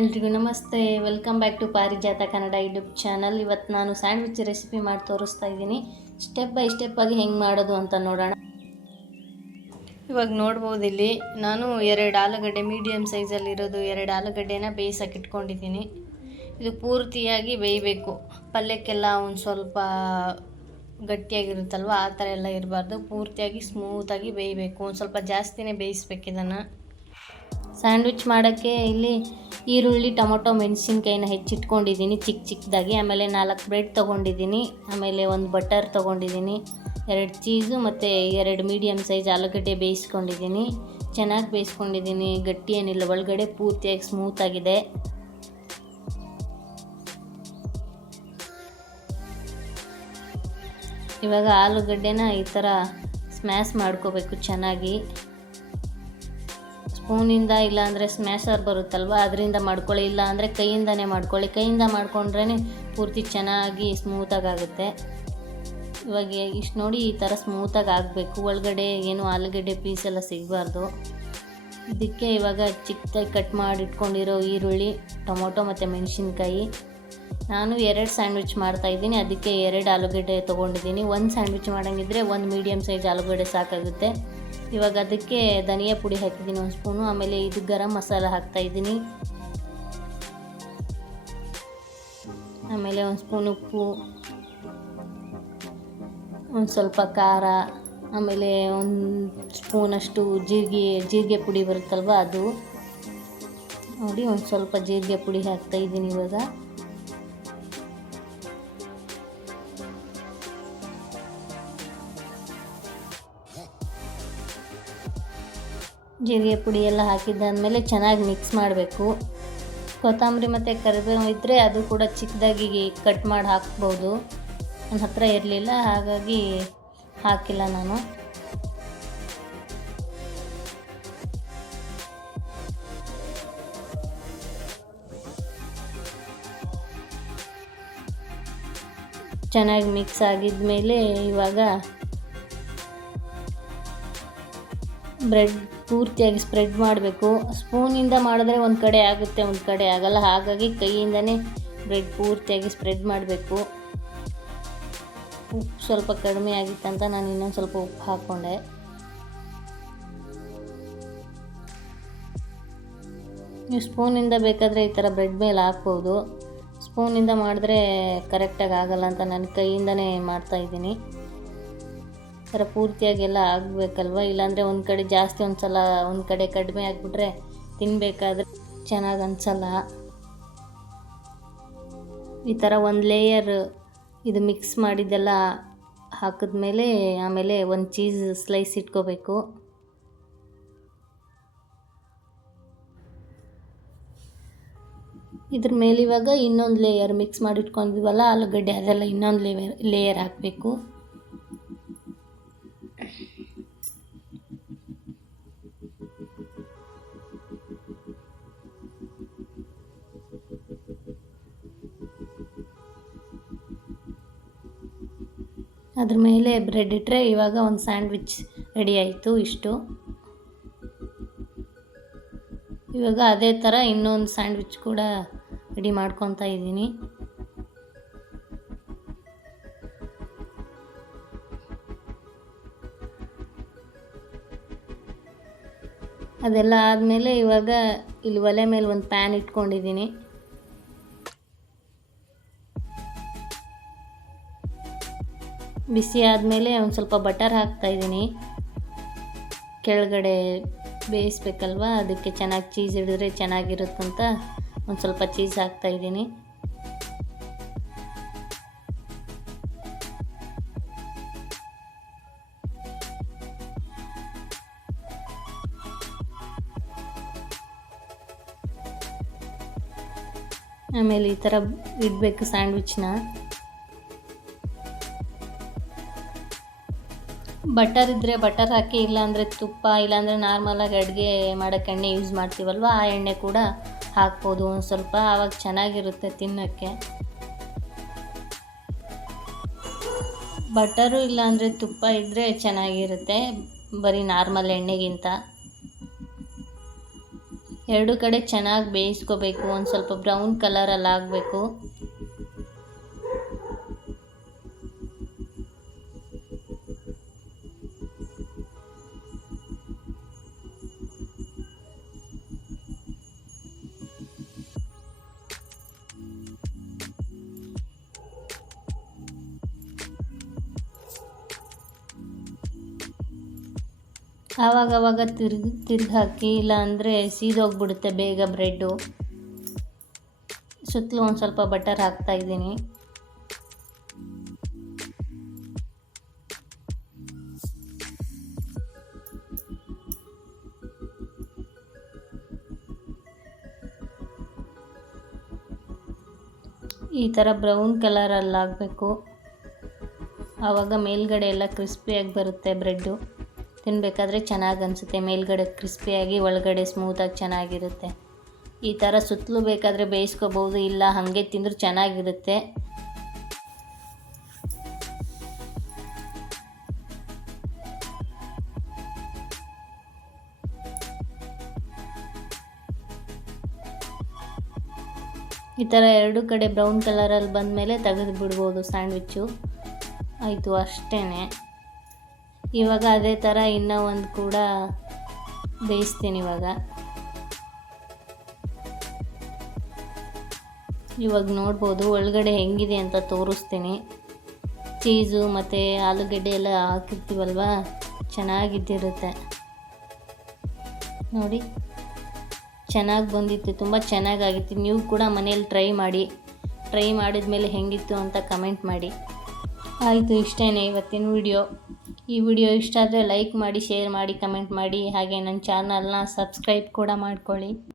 ಎಲ್ರಿಗೂ ನಮಸ್ತೆ. Welcome back to ಪಾರಿಜಾತ ಕನ್ನಡ ಯೂಟ್ಯೂಬ್ ಚಾನಲ್. ಇವತ್ತು ನಾನು ಸ್ಯಾಂಡ್ವಿಚ್ ರೆಸಿಪಿ ಮಾಡಿ ತೋರಿಸ್ತಾ ಇದ್ದೀನಿ. ಸ್ಟೆಪ್ ಬೈ ಸ್ಟೆಪ್ ಆಗಿ ಹೆಂಗೆ ಮಾಡೋದು ಅಂತ ನೋಡೋಣ. ಇವಾಗ ನೋಡ್ಬೋದು, ಇಲ್ಲಿ ನಾನು 2 ಆಲೂಗಡ್ಡೆ ಮೀಡಿಯಮ್ ಸೈಜಲ್ಲಿರೋದು 2 ಆಲೂಗಡ್ಡೆನ ಬೇಯಿಸೋಕೆ ಇಟ್ಕೊಂಡಿದ್ದೀನಿ. ಇದು ಪೂರ್ತಿಯಾಗಿ ಬೇಯಬೇಕು. ಪಲ್ಯಕ್ಕೆಲ್ಲ ಒಂದು ಸ್ವಲ್ಪ ಗಟ್ಟಿಯಾಗಿರುತ್ತಲ್ವ, ಆ ಥರ ಎಲ್ಲ ಇರಬಾರ್ದು. ಪೂರ್ತಿಯಾಗಿ ಸ್ಮೂತಾಗಿ ಬೇಯಬೇಕು. ಒಂದು ಸ್ವಲ್ಪ ಜಾಸ್ತಿನೇ ಬೇಯಿಸ್ಬೇಕು ಇದನ್ನು. ಸ್ಯಾಂಡ್ವಿಚ್ ಮಾಡೋಕ್ಕೆ ಇಲ್ಲಿ ಈರುಳ್ಳಿ, ಟೊಮೊಟೊ, ಮೆಣಸಿನ್ಕಾಯಿನ ಹೆಚ್ಚಿಟ್ಕೊಂಡಿದ್ದೀನಿ ಚಿಕ್ಕದಾಗಿ. ಆಮೇಲೆ 4 ಬ್ರೆಡ್ ತೊಗೊಂಡಿದ್ದೀನಿ. ಆಮೇಲೆ 1 ಬಟರ್ ತೊಗೊಂಡಿದ್ದೀನಿ. 2 ಚೀಸು ಮತ್ತು 2 ಮೀಡಿಯಮ್ ಸೈಜ್ ಆಲೂಗಡ್ಡೆ ಬೇಯಿಸ್ಕೊಂಡಿದ್ದೀನಿ. ಚೆನ್ನಾಗಿ ಬೇಯಿಸ್ಕೊಂಡಿದ್ದೀನಿ. ಗಟ್ಟಿ ಏನಿಲ್ಲ, ಒಳಗಡೆ ಪೂರ್ತಿಯಾಗಿ ಸ್ಮೂತಾಗಿದೆ. ಇವಾಗ ಆಲೂಗಡ್ಡೆನ ಈ ಥರ ಸ್ಮ್ಯಾಶ್ ಮಾಡ್ಕೋಬೇಕು ಚೆನ್ನಾಗಿ. ಸ್ಪೂನಿಂದ ಇಲ್ಲಾಂದರೆ ಸ್ಮ್ಯಾಶರ್ ಬರುತ್ತಲ್ವ, ಅದರಿಂದ ಮಾಡ್ಕೊಳ್ಳಿ. ಇಲ್ಲ ಅಂದರೆ ಕೈಯಿಂದನೇ ಮಾಡ್ಕೊಳ್ಳಿ. ಕೈಯಿಂದ ಮಾಡ್ಕೊಂಡ್ರೇ ಪೂರ್ತಿ ಚೆನ್ನಾಗಿ ಸ್ಮೂತಾಗಿ ಆಗುತ್ತೆ. ಇವಾಗ ಇಷ್ಟು ನೋಡಿ, ಈ ಥರ ಸ್ಮೂತಾಗಿ ಆಗಬೇಕು. ಒಳಗಡೆ ಏನು ಆಲೂಗಡ್ಡೆ ಪೀಸ್ ಎಲ್ಲ ಸಿಗಬಾರ್ದು. ಇದಕ್ಕೆ ಇವಾಗ ಚಿಕ್ಕದಾಗಿ ಕಟ್ ಮಾಡಿ ಇಟ್ಕೊಂಡಿರೋ ಈರುಳ್ಳಿ, ಟೊಮೊಟೊ ಮತ್ತು ಮೆಣಸಿನ್ಕಾಯಿ. ನಾನು 2 ಸ್ಯಾಂಡ್ವಿಚ್ ಮಾಡ್ತಾಯಿದ್ದೀನಿ, ಅದಕ್ಕೆ 2 ಆಲೂಗಡ್ಡೆ ತೊಗೊಂಡಿದ್ದೀನಿ. 1 ಸ್ಯಾಂಡ್ವಿಚ್ ಮಾಡೋಂಗಿದ್ರೆ 1 ಮೀಡಿಯಮ್ ಸೈಜ್ ಆಲೂಗಡ್ಡೆ ಸಾಕಾಗುತ್ತೆ. ಇವಾಗ ಅದಕ್ಕೆ ಧನಿಯಾ ಪುಡಿ ಹಾಕಿದ್ದೀನಿ 1 ಸ್ಪೂನು. ಆಮೇಲೆ ಇದು ಗರಂ ಮಸಾಲ ಹಾಕ್ತಾಯಿದ್ದೀನಿ. ಆಮೇಲೆ 1 ಸ್ಪೂನ್ ಉಪ್ಪು, ಒಂದು ಸ್ವಲ್ಪ ಖಾರ, ಆಮೇಲೆ 1 ಸ್ಪೂನಷ್ಟು ಜೀರಿಗೆ ಪುಡಿ ಬರುತ್ತಲ್ವ ಅದು ನೋಡಿ. ಒಂದು ಸ್ವಲ್ಪ ಜೀರಿಗೆ ಪುಡಿ ಹಾಕ್ತಾಯಿದ್ದೀನಿ. ಇವಾಗ ಜೀರಿಗೆ ಪುಡಿ ಎಲ್ಲ ಹಾಕಿದ್ದಾದಮೇಲೆ ಚೆನ್ನಾಗಿ ಮಿಕ್ಸ್ ಮಾಡಬೇಕು. ಕೊತ್ತಂಬರಿ ಮತ್ತು ಕರಿಬೇವು ಇದ್ದರೆ ಅದು ಕೂಡ ಚಿಕ್ಕದಾಗಿ ಕಟ್ ಮಾಡಿ ಹಾಕ್ಬೋದು. ನನ್ನ ಹತ್ರ ಇರಲಿಲ್ಲ, ಹಾಗಾಗಿ ಹಾಕಿಲ್ಲ ನಾನು. ಚೆನ್ನಾಗಿ ಮಿಕ್ಸ್ ಆಗಿದ್ಮೇಲೆ ಇವಾಗ ಬ್ರೆಡ್ ಪೂರ್ತಿಯಾಗಿ ಸ್ಪ್ರೆಡ್ ಮಾಡಬೇಕು. ಸ್ಪೂನಿಂದ ಮಾಡಿದ್ರೆ ಒಂದು ಕಡೆ ಆಗುತ್ತೆ, ಒಂದು ಕಡೆ ಆಗಲ್ಲ. ಹಾಗಾಗಿ ಕೈಯಿಂದನೇ ಬ್ರೆಡ್ ಪೂರ್ತಿಯಾಗಿ ಸ್ಪ್ರೆಡ್ ಮಾಡಬೇಕು. ಉಪ್ಪು ಸ್ವಲ್ಪ ಕಡಿಮೆ ಆಗಿತ್ತಂತ ನಾನು ಇನ್ನೊಂದು ಸ್ವಲ್ಪ ಉಪ್ಪು ಹಾಕ್ಕೊಂಡೆ. ನೀವು ಸ್ಪೂನಿಂದ ಬೇಕಾದರೆ ಈ ಥರ ಬ್ರೆಡ್ ಮೇಲೆ ಹಾಕ್ಬೋದು. ಸ್ಪೂನಿಂದ ಮಾಡಿದ್ರೆ ಕರೆಕ್ಟಾಗಿ ಆಗಲ್ಲ ಅಂತ ನಾನು ಕೈಯಿಂದನೇ ಮಾಡ್ತಾಯಿದ್ದೀನಿ. ಈ ಥರ ಪೂರ್ತಿಯಾಗಿ ಎಲ್ಲ ಆಗಬೇಕಲ್ವ, ಇಲ್ಲಾಂದರೆ ಒಂದು ಕಡೆ ಜಾಸ್ತಿ ಒಂದು ಸಲ ಒಂದು ಕಡೆ ಕಡಿಮೆ ಆಗಿಬಿಟ್ರೆ ತಿನ್ನಬೇಕಾದ್ರೆ ಚೆನ್ನಾಗಿ ಅನಿಸಲ್ಲ. ಈ ಥರ ಒಂದು ಲೇಯರ್ ಇದು ಮಿಕ್ಸ್ ಮಾಡಿದ್ದೆಲ್ಲ ಹಾಕಿದ್ಮೇಲೆ ಆಮೇಲೆ 1 ಚೀಸ್ ಸ್ಲೈಸ್ ಇಟ್ಕೋಬೇಕು. ಇದ್ರ ಮೇಲೆ ಇವಾಗ ಇನ್ನೊಂದು ಲೇಯರ್ ಮಿಕ್ಸ್ ಮಾಡಿ ಇಟ್ಕೊಂಡಿದ್ವಲ್ಲ ಆಲೂಗಡ್ಡೆ, ಅದೆಲ್ಲ ಇನ್ನೊಂದು ಲೇಯರ್ ಹಾಕಬೇಕು. ಅದ್ರ ಮೇಲೆ ಬ್ರೆಡ್ ಇಟ್ಟರೆ ಇವಾಗ ಒಂದು ಸ್ಯಾಂಡ್ವಿಚ್ ರೆಡಿ ಆಯಿತು. ಇಷ್ಟು. ಇವಾಗ ಅದೇ ಥರ ಇನ್ನೊಂದು ಸ್ಯಾಂಡ್ವಿಚ್ ಕೂಡ ರೆಡಿ ಮಾಡ್ಕೊತಾ ಇದ್ದೀನಿ. ಅದೆಲ್ಲ ಆದಮೇಲೆ ಇವಾಗ ಇಲ್ಲಿ ಒಲೆ ಮೇಲೆ ಒಂದು ಪ್ಯಾನ್ ಇಟ್ಕೊಂಡಿದ್ದೀನಿ. ಬಿಸಿ ಆದಮೇಲೆ ಒಂದು ಸ್ವಲ್ಪ ಬಟರ್ ಹಾಕ್ತಾಯಿದ್ದೀನಿ. ಕೆಳಗಡೆ ಬೇಯಿಸ್ಬೇಕಲ್ವ, ಅದಕ್ಕೆ ಚೆನ್ನಾಗಿ ಚೀಸ್ ಹಿಡಿದ್ರೆ ಚೆನ್ನಾಗಿರುತ್ತಂತ ಒಂದು ಸ್ವಲ್ಪ ಚೀಸ್ ಹಾಕ್ತಾಯಿದ್ದೀನಿ. ಆಮೇಲೆ ಈ ಥರ ಇಡಬೇಕು ಸ್ಯಾಂಡ್ವಿಚ್ನ. ಬಟರ್ ಇದ್ದರೆ ಬಟರ್ ಹಾಕಿ, ಇಲ್ಲಾಂದರೆ ತುಪ್ಪ, ಇಲ್ಲಾಂದರೆ ನಾರ್ಮಲಾಗಿ ಅಡುಗೆ ಮಾಡೋಕ್ಕೆ ಎಣ್ಣೆ ಯೂಸ್ ಮಾಡ್ತೀವಲ್ವ, ಆ ಎಣ್ಣೆ ಕೂಡ ಹಾಕ್ಬೋದು ಒಂದು ಸ್ವಲ್ಪ. ಆವಾಗ ಚೆನ್ನಾಗಿರುತ್ತೆ ತಿನ್ನೋಕ್ಕೆ. ಬಟರು ಇಲ್ಲಾಂದರೆ ತುಪ್ಪ ಇದ್ದರೆ ಚೆನ್ನಾಗಿರುತ್ತೆ, ಬರೀ ನಾರ್ಮಲ್ ಎಣ್ಣೆಗಿಂತ. ಎರಡು ಕಡೆ ಚೆನ್ನಾಗಿ ಬೇಯಿಸ್ಕೋಬೇಕು. ಒಂದು ಸ್ವಲ್ಪ ಬ್ರೌನ್ ಕಲರಲ್ಲಿ ಆಗಬೇಕು. ಆವಾಗವಾಗ ತಿರ್ಗಿ ಹಾಕಿ, ಇಲ್ಲ ಅಂದರೆ ಸೀದೋಗ್ಬಿಡುತ್ತೆ ಬೇಗ ಬ್ರೆಡ್ಡು. ಸುತ್ತಲೂ ಒಂದು ಸ್ವಲ್ಪ ಬಟರ್ ಹಾಕ್ತಾಯಿದ್ದೀನಿ. ಈ ಥರ ಬ್ರೌನ್ ಕಲರಲ್ಲಿ ಆಗಬೇಕು. ಆವಾಗ ಮೇಲ್ಗಡೆ ಎಲ್ಲ ಕ್ರಿಸ್ಪಿಯಾಗಿ ಬರುತ್ತೆ ಬ್ರೆಡ್ಡು. ತಿನ್ನಬೇಕಾದ್ರೆ ಚೆನ್ನಾಗಿ ಅನಿಸುತ್ತೆ. ಮೇಲ್ಗಡೆ ಕ್ರಿಸ್ಪಿಯಾಗಿ ಒಳಗಡೆ ಸ್ಮೂತಾಗಿ ಚೆನ್ನಾಗಿರುತ್ತೆ. ಈ ಥರ ಸುತ್ತಲೂ ಬೇಕಾದರೆ ಬೇಯಿಸ್ಕೋಬೋದು, ಇಲ್ಲ ಹಾಗೆ ತಿಂದರೂ ಚೆನ್ನಾಗಿರುತ್ತೆ. ಈ ಥರ ಎರಡು ಕಡೆ ಬ್ರೌನ್ ಕಲರಲ್ಲಿ ಬಂದಮೇಲೆ ತೆಗೆದು ಬಿಡ್ಬೋದು ಸ್ಯಾಂಡ್ವಿಚ್ಚು. ಆಯಿತು, ಅಷ್ಟೇ. ಇವಾಗ ಅದೇ ಥರ ಇನ್ನೂ ಒಂದು ಕೂಡ ಬೇಯಿಸ್ತೀನಿ. ಇವಾಗ ನೋಡ್ಬೋದು ಒಳಗಡೆ ಹೆಂಗಿದೆ ಅಂತ ತೋರಿಸ್ತೀನಿ. ಚೀಸು ಮತ್ತು ಆಲೂಗಡ್ಡೆ ಎಲ್ಲ ಹಾಕಿರ್ತೀವಲ್ವ, ಚೆನ್ನಾಗಿದ್ದಿರುತ್ತೆ. ನೋಡಿ, ಚೆನ್ನಾಗಿ ಬಂದಿತ್ತು, ತುಂಬ ಚೆನ್ನಾಗಾಗಿತ್ತು. ನೀವು ಕೂಡ ಮನೇಲಿ ಟ್ರೈ ಮಾಡಿದ್ಮೇಲೆ ಹೆಂಗಿತ್ತು ಅಂತ ಕಮೆಂಟ್ ಮಾಡಿ. ಆಯಿತು, ಇಷ್ಟೇ ಇವತ್ತಿನ ವಿಡಿಯೋ. ಈ ವಿಡಿಯೋ ಇಷ್ಟ ಆದರೆ ಲೈಕ್ ಮಾಡಿ, ಶೇರ್ ಮಾಡಿ, ಕಮೆಂಟ್ ಮಾಡಿ. ಹಾಗೆ ನನ್ನ ಚಾನಲ್ನ ಸಬ್ಸ್ಕ್ರೈಬ್ ಕೂಡ ಮಾಡ್ಕೊಳ್ಳಿ.